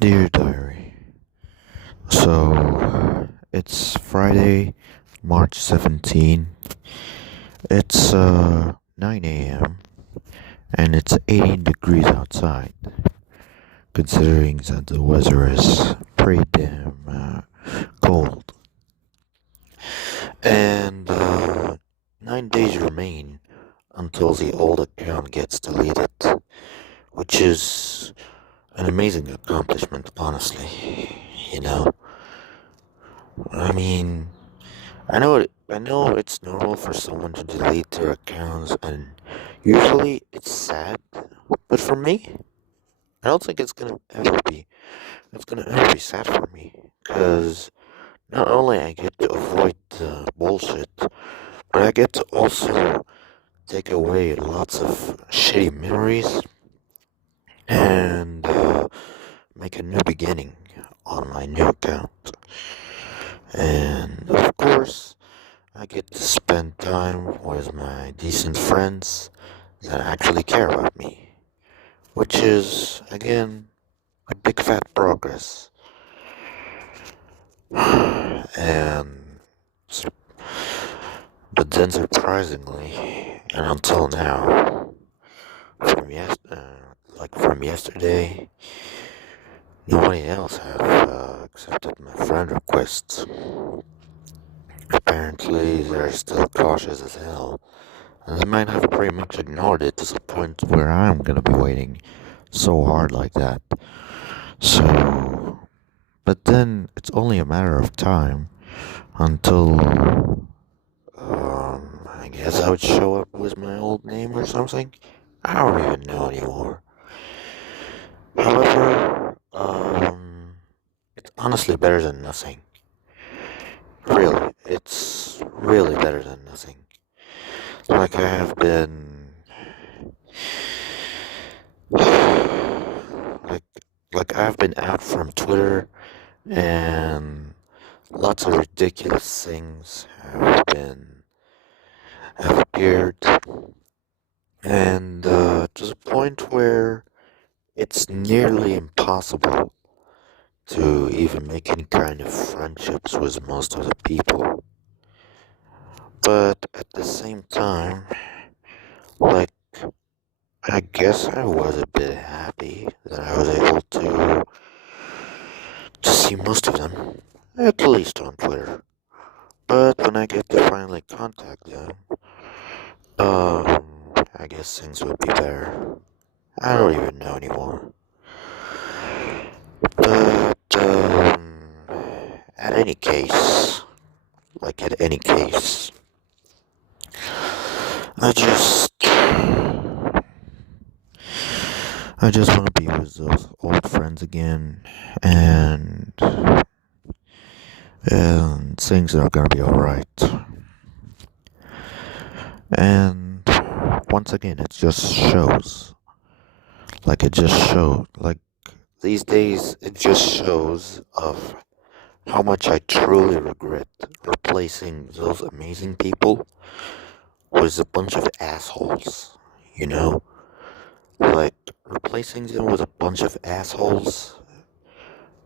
Dear Diary, so it's Friday, March 17th. It's 9 a.m. and it's 18 degrees outside, considering that the weather is pretty damn cold. And 9 days remain until the old account gets deleted, which is an amazing accomplishment, honestly. You know, I mean, I know it's normal for someone to delete their accounts and usually it's sad, but for me, I don't think it's gonna ever be sad for me cuz not only I get to avoid the bullshit, but I get to also take away lots of shitty memories and make a new beginning on my new account. And of course, I get to spend time with my decent friends that actually care about me, which is, again, a big fat progress. And, but then surprisingly, and until now, from yesterday, nobody else have accepted my friend requests. Apparently, they're still cautious as hell. And they might have pretty much ignored it to the point where I'm gonna be waiting so hard like that. So, but then it's only a matter of time until, I guess I would show up with my old name or something. I don't even know anymore. However, it's honestly better than nothing. Really, it's really better than nothing. Like I have been like I've been out from Twitter and lots of ridiculous things have appeared and to the point where it's nearly impossible to even make any kind of friendships with most of the people. But at the same time, like I guess I was a bit happy that I was able to see most of them, at least on Twitter. But when I get to finally contact them, I guess things would be better. I don't even know anymore. But, at any case, at any case, I just, I just want to be with those old friends again, and things are gonna be alright. And once again, it just shows. Like these days, it just shows of how much I truly regret replacing those amazing people with a bunch of assholes. You know? Like, replacing them with a bunch of assholes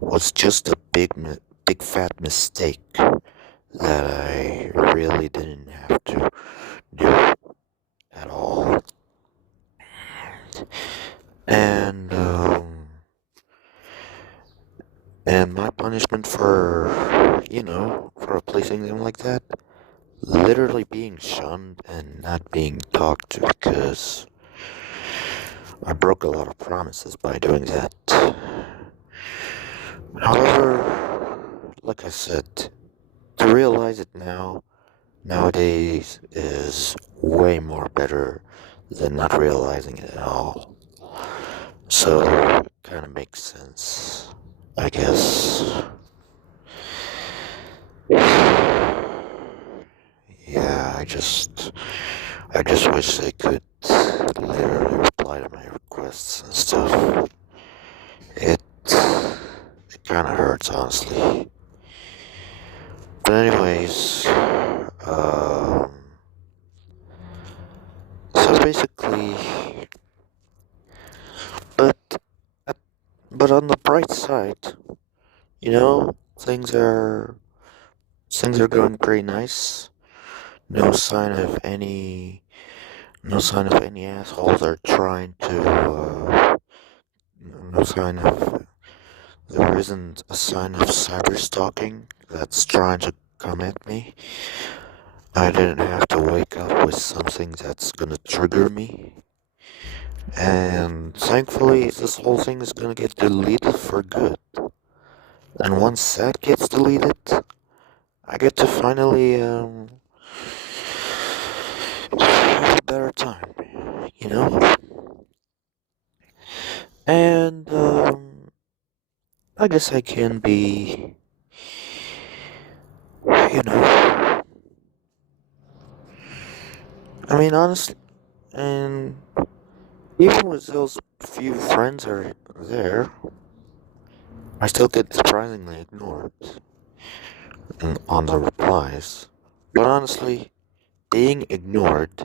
was just a big fat mistake that I really didn't have to do at all. And, and my punishment for replacing them like that, literally being shunned and not being talked to because I broke a lot of promises by doing that. However, like I said, to realize it nowadays is way more better than not realizing it at all. So, it kind of makes sense, I guess. Yeah, I just wish they could literally reply to my requests and stuff. It kind of hurts, honestly. But anyways, so basically, but But on the bright side, you know, things are going pretty nice. No sign of any no sign of any assholes are trying to no sign of there isn't a sign of cyber stalking that's trying to come at me. I didn't have to wake up with something that's gonna trigger me. And thankfully, this whole thing is gonna get deleted for good. And once that gets deleted, I get to finally have a better time, you know? And I guess I can be, you know, I mean, honestly, and even with those few friends are there, I still get surprisingly ignored on the replies. But honestly, being ignored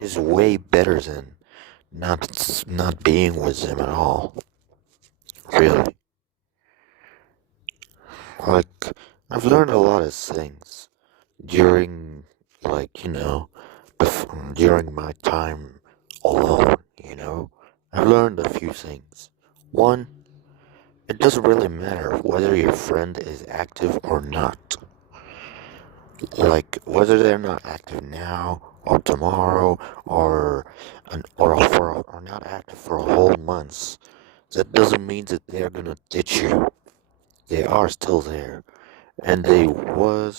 is way better than not being with them at all. Really. Like, I've learned a lot of things during, during my time alone, you know? I've learned a few things. One, it doesn't really matter whether your friend is active or not. Like, whether they're not active now, or tomorrow, or not active for a whole month, that doesn't mean that they're gonna ditch you. They are still there. And they were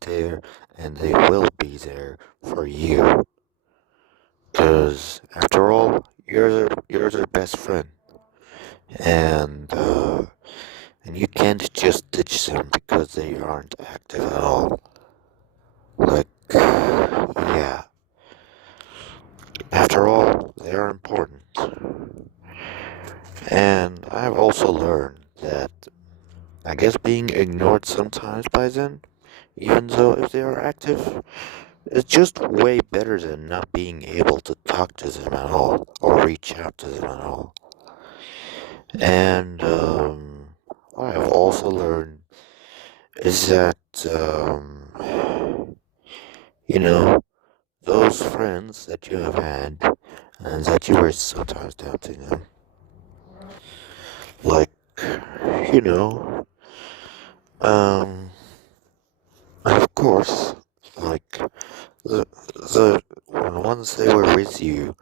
there, and they will be there for you. Cause after all, you're their best friend, and and you can't just ditch them because they aren't active at all. Like, yeah. After all, they are important. And I've also learned that I guess being ignored sometimes by them, even though if they are active, it's just way better than not being able to talk to them at all or reach out to them at all. And what I've also learned is that, you know, those friends that you have had and that you were sometimes doubting them, like, you know, um, and of course, like, the, when once they were with you,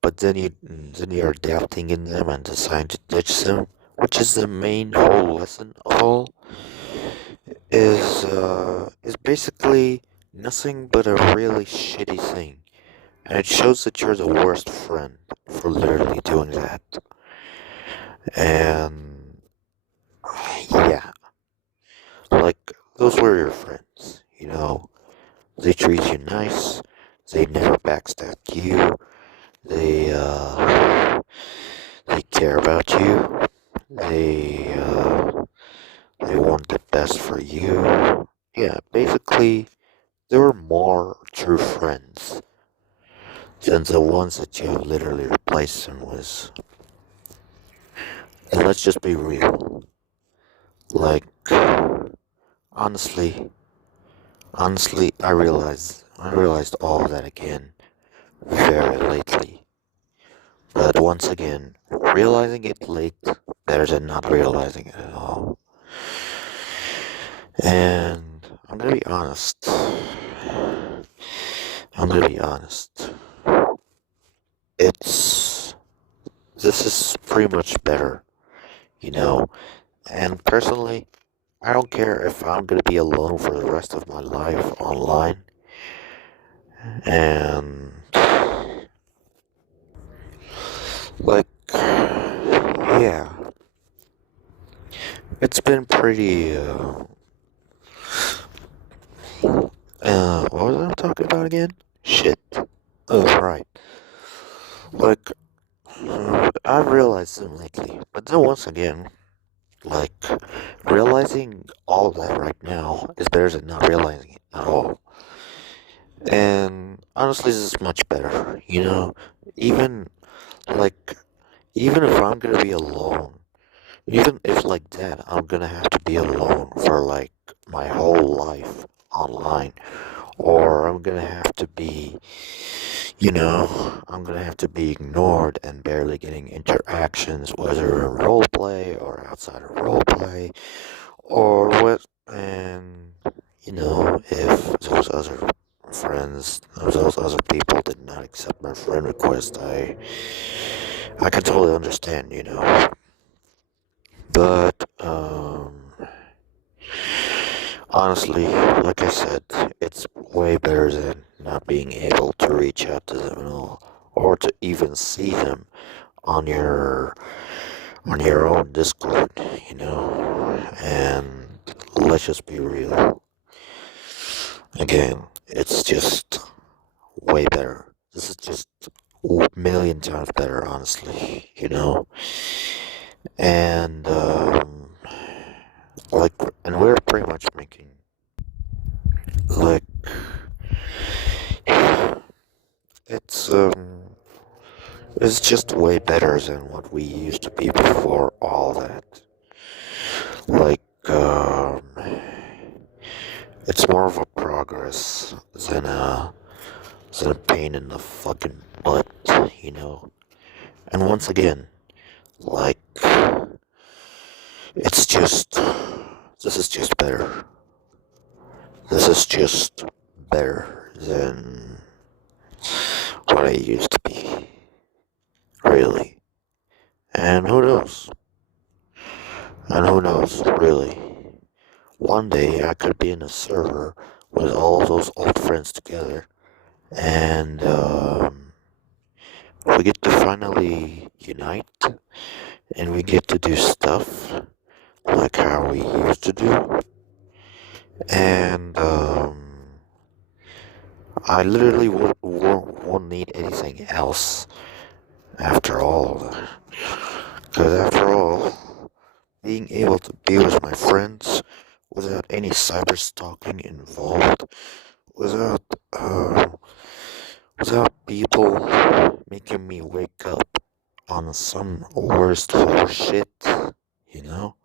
but then you're doubting in them and decide to ditch them, which is the main whole lesson of all, is basically nothing but a really shitty thing. And it shows that you're the worst friend for literally doing that. And yeah, like those were your friends, you know. They treat you nice, they never backstab you, they they care about you, they they want the best for you. Yeah, basically they were more true friends than the ones that you have literally replaced them with. And let's just be real. Like, honestly, I realized all of that again very lately. But once again, realizing it late better than not realizing it at all. And I'm gonna be honest. I'm gonna be honest. It's this is pretty much better, you know. And personally, I don't care if I'm gonna be alone for the rest of my life online. And like, yeah, it's been pretty. What was I talking about again? Shit. Oh, right. Like, I've realized them lately, but then once again, like, realizing all of that right now is better than not realizing it at all. And honestly, this is much better, you know? Even, like, even if I'm gonna be alone Even if like that, I'm gonna have to be alone for like my whole life online. Or I'm gonna have to be, I'm gonna have to be ignored and barely getting interactions, whether in roleplay or outside of roleplay, or what, and, if those other people did not accept my friend request, I can totally understand. But, honestly, like I said, it's way better than not being able to reach out to them at all, or to even see them on your on your own Discord. And let's just be real. Again, it's just way better. This is just a million times better, honestly. And like, and we're pretty much making like it's um it's just way better than what we used to be before all that. Like, it's more of a progress than a pain in the fucking butt. And once again, like, it's just, this is just better. This is just better than what I used to be, really. And who knows? And who knows, really? One day I could be in a server with all those old friends together, and we get to finally unite, and we get to do stuff like how we used to do. And I literally won't need anything else after all. Because after all, being able to be with my friends without any cyber stalking involved, without uh, without people making me wake up on some worst horse shit, you know?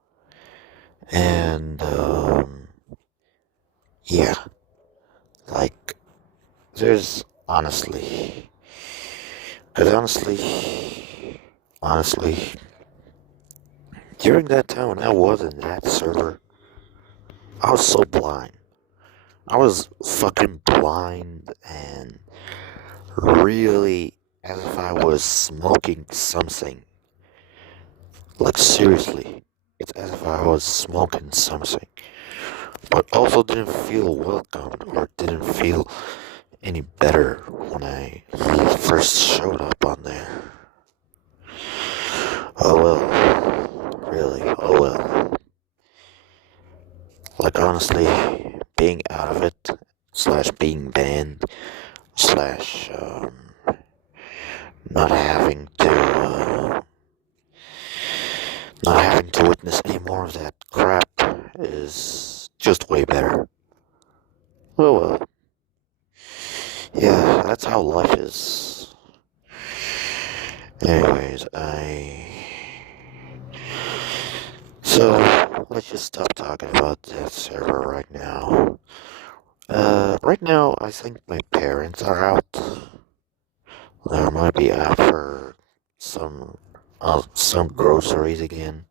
And yeah, like, there's honestly, because honestly, during that time when I was in that server, I was so blind. I was fucking blind and really as if I was smoking something. Like, seriously, it's as if I was smoking something. But also didn't feel welcomed or didn't feel any better when I first showed up on there. Oh well, really, oh well. Like, honestly, being out of it, slash being banned, slash not having to, not having to witness any more of that crap is just way better. Oh well, yeah, that's how life is. Anyways, so let's just stop talking about that server right now. Right now, I think my parents are out. They might be out for some groceries again.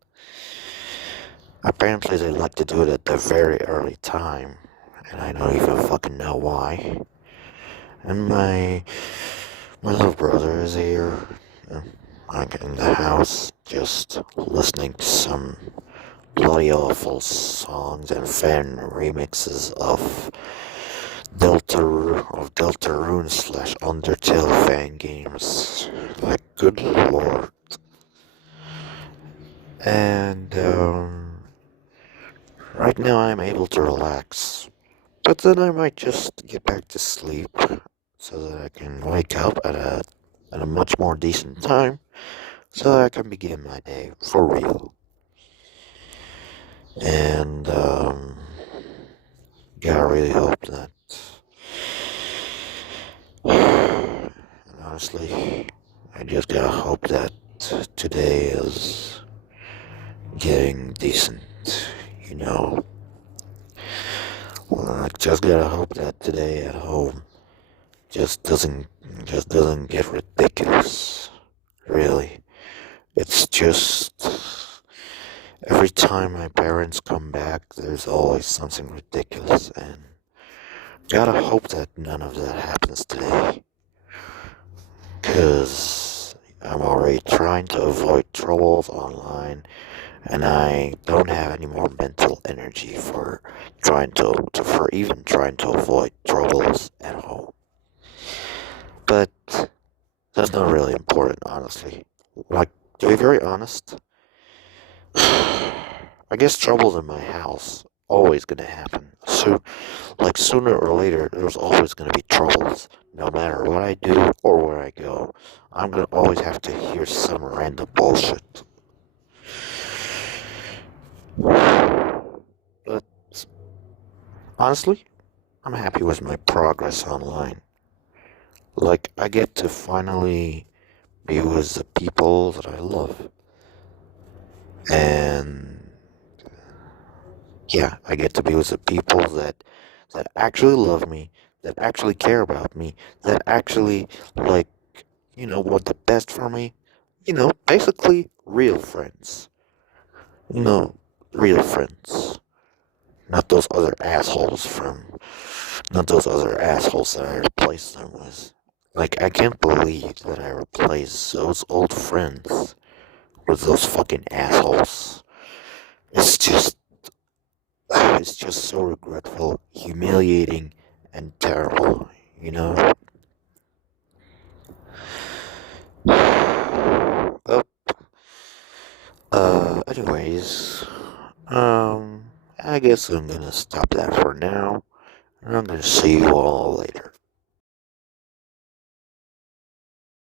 Apparently, they like to do it at a very early time, and I don't even fucking know why. And my little brother is here, like in the house, just listening to some bloody awful songs and fan remixes of Deltarune slash Undertale fan games. Like, good lord. And right now I'm able to relax, but then I might just get back to sleep so that I can wake up at a much more decent time, so that I can begin my day for real. And yeah, I really hope that. And honestly, I just gotta hope that today is getting decent, you know. Well, I just gotta hope that today at home just doesn't just doesn't get ridiculous. Really, it's just every time my parents come back, there's always something ridiculous, and gotta hope that none of that happens today. Cause I'm already trying to avoid troubles online, and I don't have any more mental energy for for even trying to avoid troubles at home. But that's not really important, honestly. Like, to be very honest, I guess troubles in my house always gonna happen. So, like sooner or later, there's always gonna be troubles. No matter what I do or where I go, I'm gonna always have to hear some random bullshit. But honestly, I'm happy with my progress online. Like, I get to finally be with the people that I love. And yeah, I get to be with the people that actually love me, that actually care about me, that actually like, want the best for me. Basically real friends. You know, real friends. Not those other assholes not those other assholes that I replaced them with. Like, I can't believe that I replaced those old friends with those fucking assholes. It's just, it's just so regretful, humiliating, and terrible, you know? Well, anyways, I guess I'm gonna stop that for now, and I'm gonna see you all later.